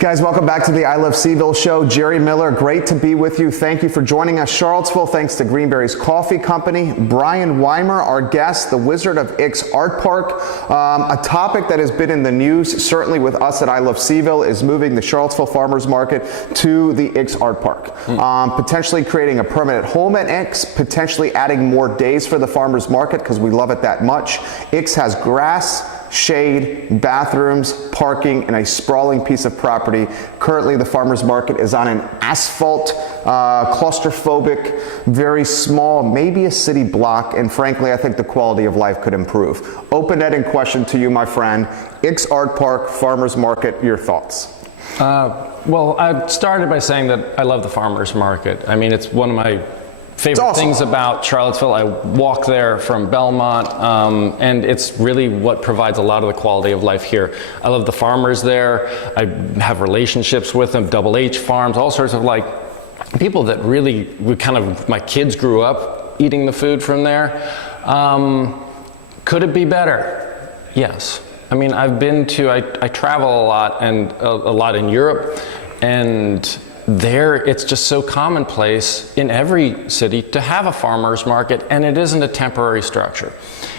Guys, welcome back to the I Love Seville show. Jerry Miller, great to be with you. Thank you for joining us. Charlottesville, thanks to Greenberry's Coffee Company. Brian Wimer, our guest, the Wizard of Ix Art Park. A topic that has been in the news, certainly with us at I Love Seville, is moving the Charlottesville Farmers Market to the Ix Art Park. Potentially creating a permanent home at Ix, potentially adding more days for the farmers market because we love it that much. Ix has grass, shade, bathrooms, parking, and a sprawling piece of property. Currently, the farmers market is on an asphalt, claustrophobic, very small, maybe a city block, and frankly, I think the quality of life could improve. Open-ended question to you, my friend. Ix Art Park, farmers market, your thoughts? Well, I started by saying that I love the farmers market. I mean, it's one of my favorite things about Charlottesville. I walk there from Belmont, and it's really what provides a lot of the quality of life here. I love the farmers there. I have relationships with them, Double H Farms, all sorts of like people that really, my kids grew up eating the food from there. Could it be better? Yes. I mean, I travel a lot, and a lot in Europe, and there it's just so commonplace in every city to have a farmer's market, and it isn't a temporary structure.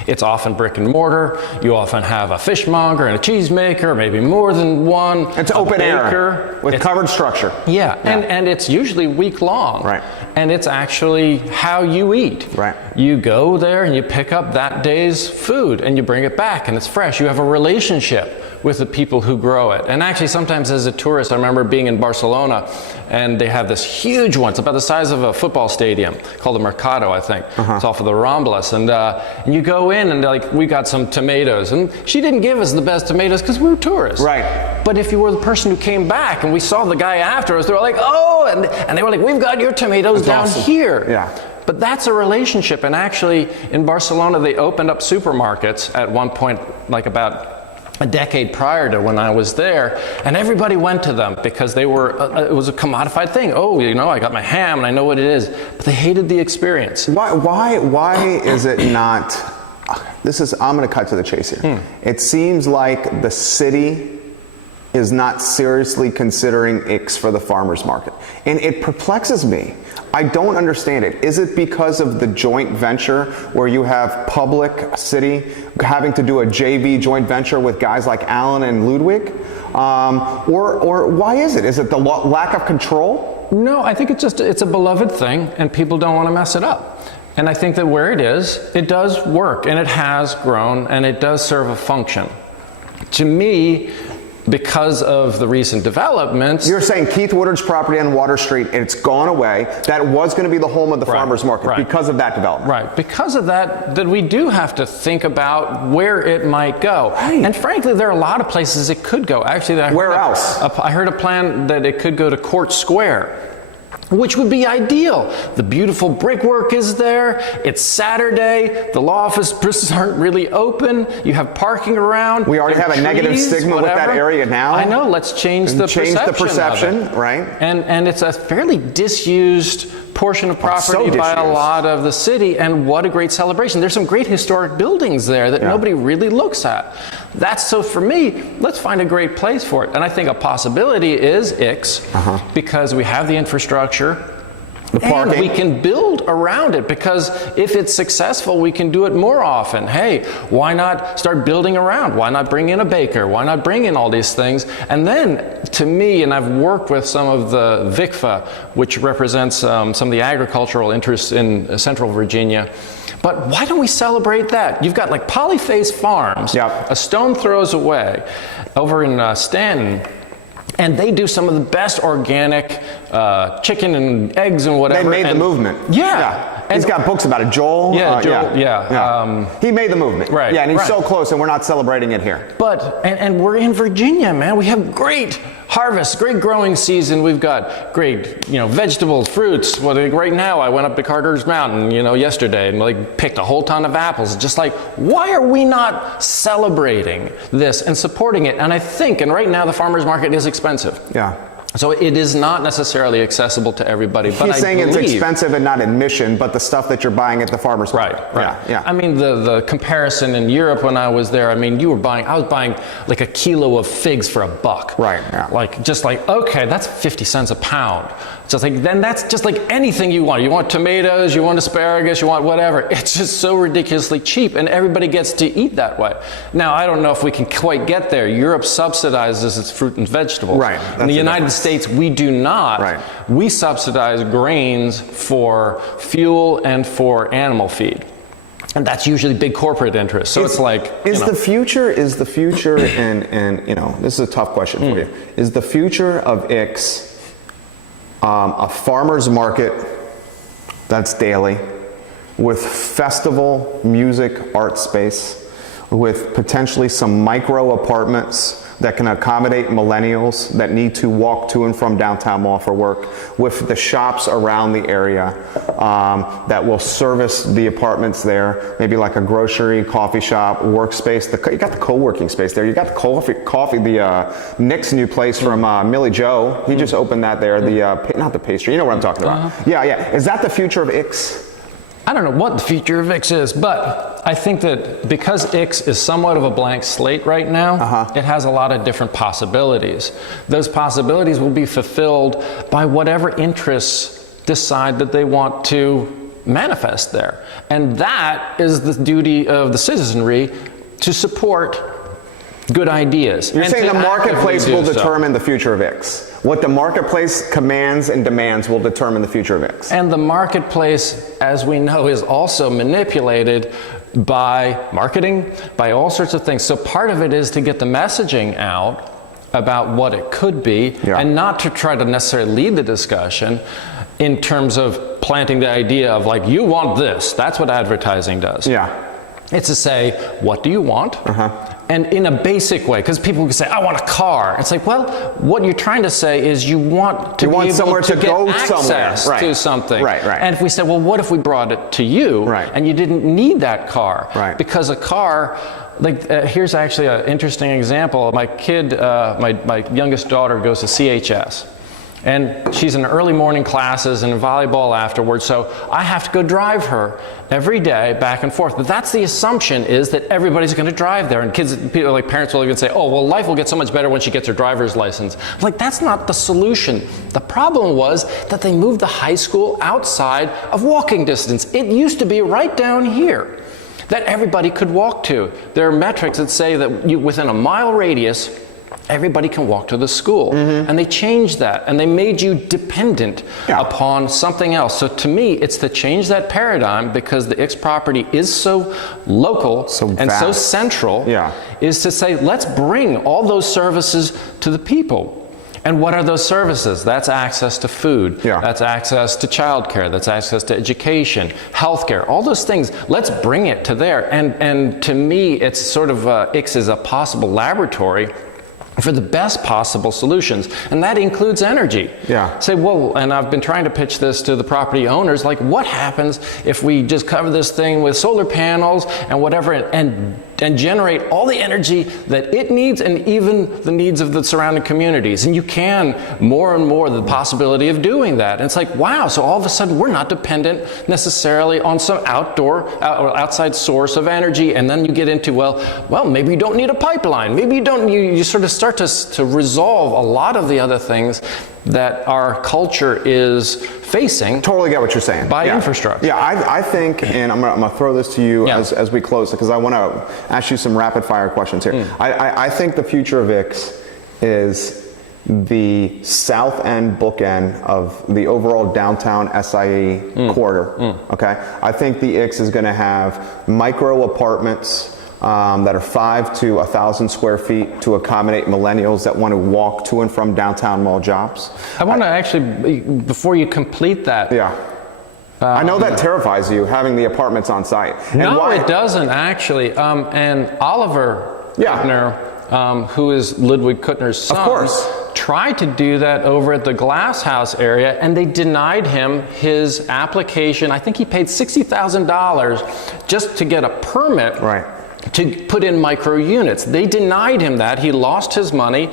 It's often brick and mortar. You often have a fishmonger and a cheesemaker, maybe more than one. It's open air with covered structure. Yeah. And it's usually week long. Right. And it's actually how you eat. Right. You go there and you pick up that day's food and you bring it back and it's fresh. You have a relationship with the people who grow it. And actually sometimes as a tourist, I remember being in Barcelona and they have this huge one. It's about the size of a football stadium called the Mercado, I think. It's off of the Ramblas. And you go in and like, we got some tomatoes. And she didn't give us the best tomatoes because we were tourists. Right. But if you were the person who came back and we saw the guy after us, they were like, oh, and they were like, we've got your tomatoes down here. Yeah. But that's a relationship. And actually in Barcelona, they opened up supermarkets at one point, like about a decade prior to when I was there, and everybody went to them because they were, it was a commodified thing. Oh, you know, I got my ham and I know what it is, but they hated the experience. Why is it not, I'm gonna cut to the chase here. It seems like the city is not seriously considering Ix for the farmers market. And it perplexes me. I don't understand it. Is it because of the joint venture where you have public city having to do a JV joint venture with guys like Allen and Ludwig? Or why is it? Is it the lack of control? No, I think it's a beloved thing and people don't want to mess it up. And I think that where it does work and it has grown and it does serve a function. To me, because of the recent developments. You're saying Keith Woodard's property on Water Street, it's gone away. That was going to be the home of the farmers market because of that development. Right. Because of that we do have to think about where it might go. Right. And frankly, there are a lot of places it could go. Actually, where else? I heard a plan that it could go to Court Square, which would be ideal. The beautiful brickwork is there. It's Saturday. The law offices aren't really open. You have parking around. We already have a negative stigma with that area now. I know. Let's change the perception of it. Right? And it's a fairly disused portion of property by a lot of the city, and what a great celebration. There's some great historic buildings there that nobody really looks at. So for me, let's find a great place for it. And I think a possibility is Ix, because we have the infrastructure, and we can build around it, because if it's successful, we can do it more often. Hey, why not start building around? Why not bring in a baker? Why not bring in all these things? And then, to me, and I've worked with some of the VICFA, which represents some of the agricultural interests in central Virginia, but why don't we celebrate that? You've got like Polyface Farms, a stone throws away, over in Stanton, and they do some of the best organic chicken and eggs and whatever. They made the movement. Yeah. He's got books about it. Joel? He made the movement. Right. Yeah, and he's so close, and we're not celebrating it here. But, and we're in Virginia, man. We have great harvest, great growing season. We've got great, vegetables, fruits. Well, like right now, I went up to Carter's Mountain, yesterday and like picked a whole ton of apples. Just like, why are we not celebrating this and supporting it? And I think, and right now the farmer's market is expensive. Yeah. So it is not necessarily accessible to everybody. But He's saying it's expensive and not admission, but the stuff that you're buying at the farmer's market. Right. Yeah. I mean, the comparison in Europe when I was there, I mean, I was buying like a kilo of figs for $1. Right. Yeah. Okay, that's 50 cents a pound. Just like, then that's just like anything you want. You want tomatoes, you want asparagus, you want whatever. It's just so ridiculously cheap, and everybody gets to eat that way. Now, I don't know if we can quite get there. Europe subsidizes its fruit and vegetables. Right. In the United States, we do not. Right. We subsidize grains for fuel and for animal feed. And that's usually big corporate interests. So it's like, is the future, and this is a tough question for you. Is the future of Ix a farmer's market that's daily, with festival, music, art space, with potentially some micro apartments that can accommodate millennials that need to walk to and from downtown mall for work, with the shops around the area that will service the apartments there, maybe like a grocery, coffee shop, workspace. You got the co-working space there. You got the Nick's new place from Millie Joe. He just opened that there. Not the pastry. You know what I'm talking about. Yeah. Is that the future of Ix? I don't know what the future of Ix is, but I think that because Ix is somewhat of a blank slate right now, it has a lot of different possibilities. Those possibilities will be fulfilled by whatever interests decide that they want to manifest there. And that is the duty of the citizenry, to support good ideas. You're saying the marketplace will determine the future of Ix. What the marketplace commands and demands will determine the future of Ix. And the marketplace, as we know, is also manipulated by marketing, by all sorts of things. So part of it is to get the messaging out about what it could be, and not to try to necessarily lead the discussion in terms of planting the idea of like, you want this. That's what advertising does. Yeah. It's to say, what do you want? And in a basic way, because people can say, I want a car. It's like, well, what you're trying to say is you want to be able to get access to something. Right. And if we said, well, what if we brought it to you, and you didn't need that car? Because a car, here's actually an interesting example. My kid, my youngest daughter goes to CHS. And she's in early morning classes and volleyball afterwards, so I have to go drive her every day back and forth. But that's the assumption, is that everybody's going to drive there. And parents will even say, oh, well, life will get so much better when she gets her driver's license. Like, that's not the solution. The problem was that they moved the high school outside of walking distance. It used to be right down here that everybody could walk to. There are metrics that say that within a mile radius, everybody can walk to the school. And they changed that, and they made you dependent upon something else. So to me, it's to change that paradigm, because the Ix property is so local and so central, is to say, let's bring all those services to the people. And what are those services? That's access to food, that's access to childcare, that's access to education, healthcare, all those things. Let's bring it to there. And to me, it's sort of, Ix is a possible laboratory for the best possible solutions, and that includes energy. Say, well, and I've been trying to pitch this to the property owners, like, what happens if we just cover this thing with solar panels and whatever, and generate all the energy that it needs, and even the needs of the surrounding communities. And you can more and more the possibility of doing that. And it's like, wow, so all of a sudden we're not dependent necessarily on some outside source of energy. And then you get into, well, maybe you don't need a pipeline. Maybe you don't, you sort of start to resolve a lot of the other things that our culture is facing. Totally get what you're saying. By infrastructure. I think, and I'm gonna throw this to you as we close, because I want to ask you some rapid fire questions here. I think the future of Ix is the south end bookend of the overall downtown SIE corridor. Okay, I think the Ix is going to have micro apartments that are 5 to 1,000 square feet to accommodate millennials that want to walk to and from downtown mall jobs. I want to actually, before you complete that. I know that terrifies you, having the apartments on site. No, it doesn't actually. And Oliver Kuttner, who is Ludwig Kuttner's son, tried to do that over at the Glass House area, and they denied him his application. I think he paid $60,000 just to get a permit to put in micro units. They denied him that. He lost his money,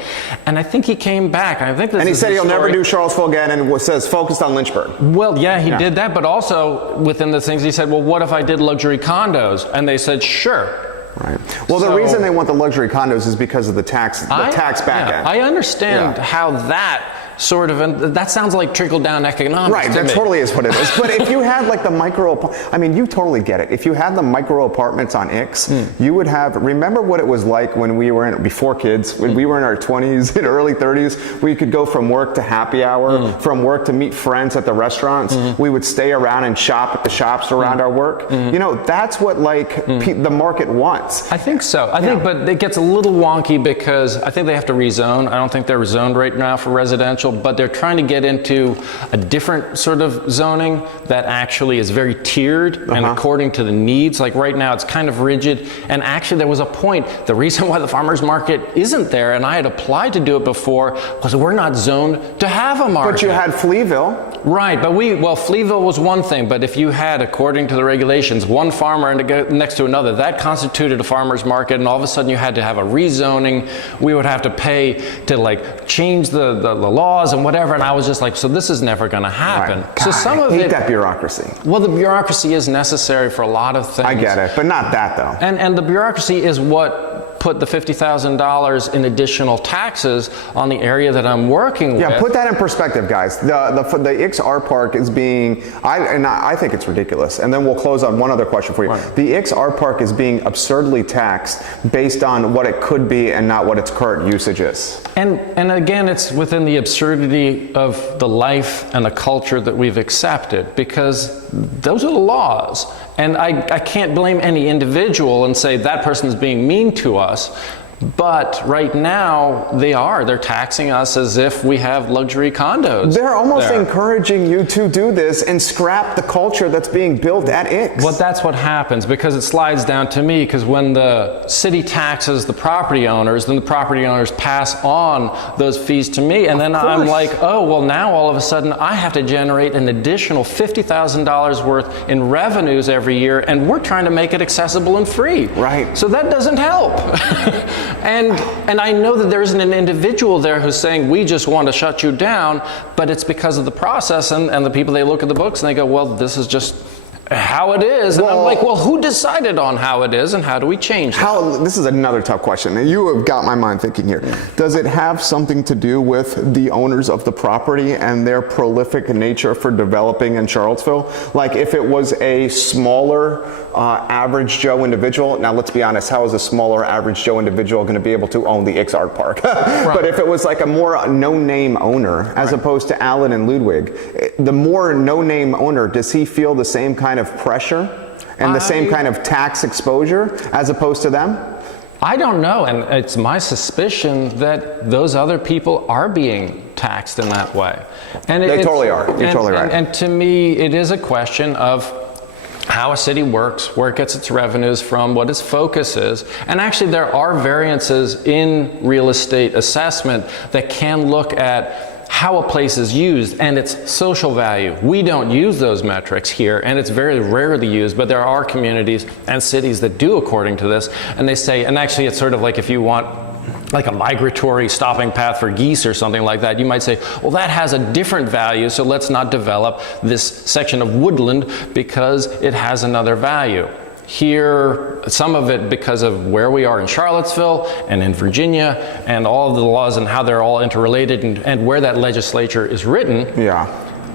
and I think he came back. I think this and he is said the he'll story. never do Charlottesville again, and says focused on Lynchburg. Well, yeah, he did that, but also within the things he said, well, what if I did luxury condos? And they said, sure. Right. Well, the reason they want the luxury condos is because of the tax back end. I understand how that sort of, and that sounds like trickle-down economics. Right, that totally is what it is. But if you had like the you totally get it. If you had the micro apartments on Ix, you would have, remember what it was like when we were before kids, when we were in our 20s and early 30s, we could go from work to happy hour, from work to meet friends at the restaurants. We would stay around and shop at the shops around our work. You know, that's what the market wants. I think so. I think, but it gets a little wonky because I think they have to rezone. I don't think they're zoned right now for residential, but they're trying to get into a different sort of zoning that actually is very tiered and according to the needs. Like right now it's kind of rigid, and actually there was a point, the reason why the farmers market isn't there, and I had applied to do it before, was we're not zoned to have a market. But you had Fleaville. Right, but Fleaville was one thing, but if you had, according to the regulations, one farmer next to another, that constituted a farmer's market, and all of a sudden you had to have a rezoning. We would have to pay to like change the laws and whatever, and I was just like, so this is never going to happen. Right. So some of I hate that bureaucracy. Well, the bureaucracy is necessary for a lot of things. I get it, but not that though. And the bureaucracy is what put the $50,000 in additional taxes on the area that I'm working with. Yeah, put that in perspective, guys. The Ix Art Park is being, I think it's ridiculous. And then we'll close on one other question for you. Right. The Ix Art Park is being absurdly taxed based on what it could be and not what its current usage is. And again, it's within the absurdity of the life and the culture that we've accepted, because those are the laws. And I can't blame any individual and say that person is being mean to us. But right now, they're taxing us as if we have luxury condos. They're almost encouraging you to do this and scrap the culture that's being built at Ix. Well, that's what happens, because it slides down to me, because when the city taxes the property owners, then the property owners pass on those fees to me, and then I'm like, oh, well, now all of a sudden I have to generate an additional $50,000 worth in revenues every year, and we're trying to make it accessible and free. Right. So that doesn't help. And I know that there isn't an individual there who's saying, we just want to shut you down, but it's because of the process and the people, they look at the books and they go, well, this is just how it is. And I'm like, well, who decided on how it is and how do we change it? This is another tough question. And you have got my mind thinking here. Does it have something to do with the owners of the property and their prolific nature for developing in Charlottesville? Like if it was a smaller average Joe individual, now let's be honest, how is a smaller average Joe individual going to be able to own the Ix Art Park? But if it was like a more no-name owner, as opposed to Allen and Ludwig, the more no-name owner, does he feel the same kind of pressure and the same kind of tax exposure as opposed to them? I don't know, and it's my suspicion that those other people are being taxed in that way. And they totally are. You're totally right. And to me, it is a question of how a city works, where it gets its revenues from, what its focus is. And actually there are variances in real estate assessment that can look at how a place is used and its social value. We don't use those metrics here, and it's very rarely used, but there are communities and cities that do according to this. And they say, and actually it's sort of like if you want like a migratory stopping path for geese or something like that, you might say, well, that has a different value, so let's not develop this section of woodland because it has another value. Here, some of it because of where we are in Charlottesville and in Virginia and all of the laws and how they're all interrelated and where that legislature is written. Yeah.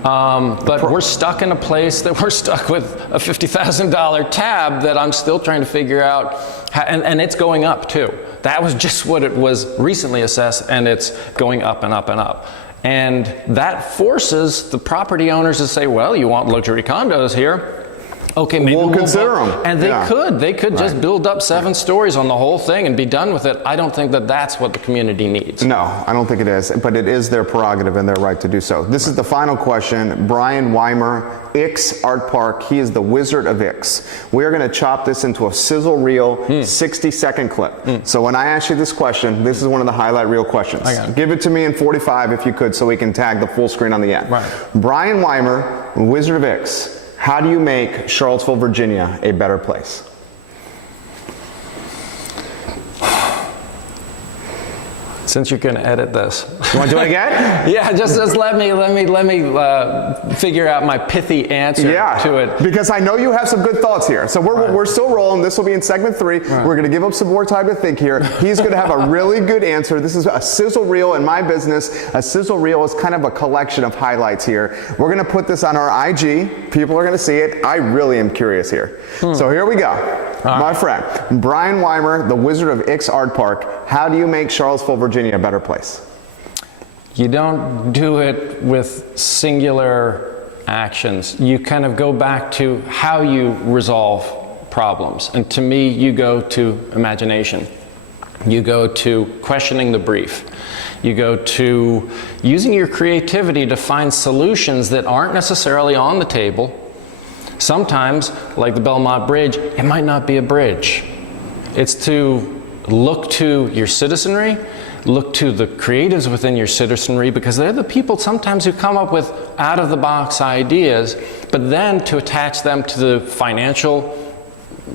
But we're stuck in a place that we're stuck with a $50,000 tab that I'm still trying to figure out, and it's going up too. That was just what it was recently assessed, and it's going up and up and up. And that forces the property owners to say, well, you want luxury condos here? Okay, maybe we'll consider them. And they could just build up 7 stories on the whole thing and be done with it. I don't think that that's what the community needs. No, I don't think it is, but it is their prerogative and their right to do so. This is the final question. Brian Wimer, Ix Art Park. He is the Wizard of Ix. We are going to chop this into a sizzle reel 60-second clip. So when I ask you this question, this is one of the highlight reel questions. Give it to me in 45 if you could, so we can tag the full screen on the end. Brian Wimer, Wizard of Ix. How do you make Charlottesville, Virginia a better place? Since you're going to edit this, you want to do it again? Yeah, just let me figure out my pithy answer to it. Because I know you have some good thoughts here. So we're still rolling. This will be in segment 3. Right. We're going to give him some more time to think here. He's going to have a really good answer. This is a sizzle reel in my business. A sizzle reel is kind of a collection of highlights here. We're going to put this on our IG. People are going to see it. I really am curious here. So here we go. My friend, Brian Wimer, the Wizard of Ix Art Park. How do you make Charlottesville, Virginia a better place? You don't do it with singular actions. You kind of go back to how you resolve problems. And to me, you go to imagination. You go to questioning the brief. You go to using your creativity to find solutions that aren't necessarily on the table. Sometimes, like the Belmont Bridge, it might not be a bridge. It's to look to your citizenry, look to the creatives within your citizenry, because they're the people sometimes who come up with out-of-the-box ideas, but then to attach them to the financial,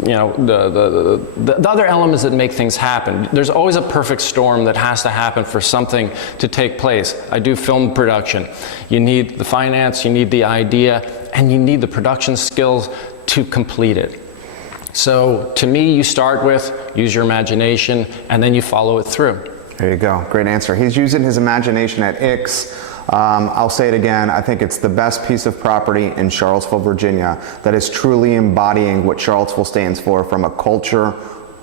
you know, the other elements that make things happen. There's always a perfect storm that has to happen for something to take place. I do film production. You need the finance, you need the idea, and you need the production skills to complete it. So to me, you start with use your imagination, and then you follow it through. There you go. Great answer. He's using his imagination at Ix. I'll say it again. I think it's the best piece of property in Charlottesville, Virginia that is truly embodying what Charlottesville stands for from a culture,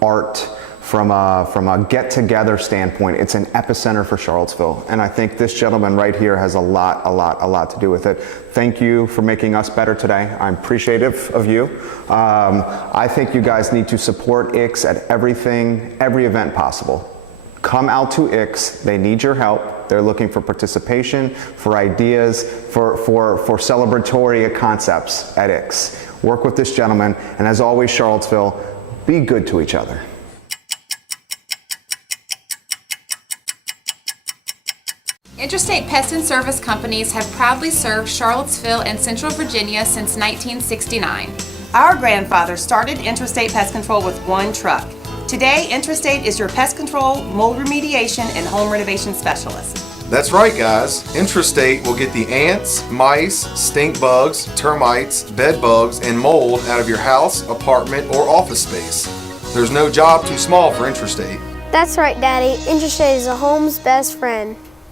art, from a get-together standpoint. It's an epicenter for Charlottesville. And I think this gentleman right here has a lot to do with it. Thank you for making us better today. I'm appreciative of you. I think you guys need to support Ix at every event possible. Come out to Ix. They need your help. They're looking for participation, for ideas, for celebratory concepts at Ix. Work with this gentleman. And as always, Charlottesville, be good to each other. Interstate Pest and Service Companies have proudly served Charlottesville and Central Virginia since 1969. Our grandfather started Interstate Pest Control with one truck. Today, Interstate is your pest control, mold remediation, and home renovation specialist. That's right, guys. Interstate will get the ants, mice, stink bugs, termites, bed bugs, and mold out of your house, apartment, or office space. There's no job too small for Interstate. That's right, Daddy. Interstate is a home's best friend.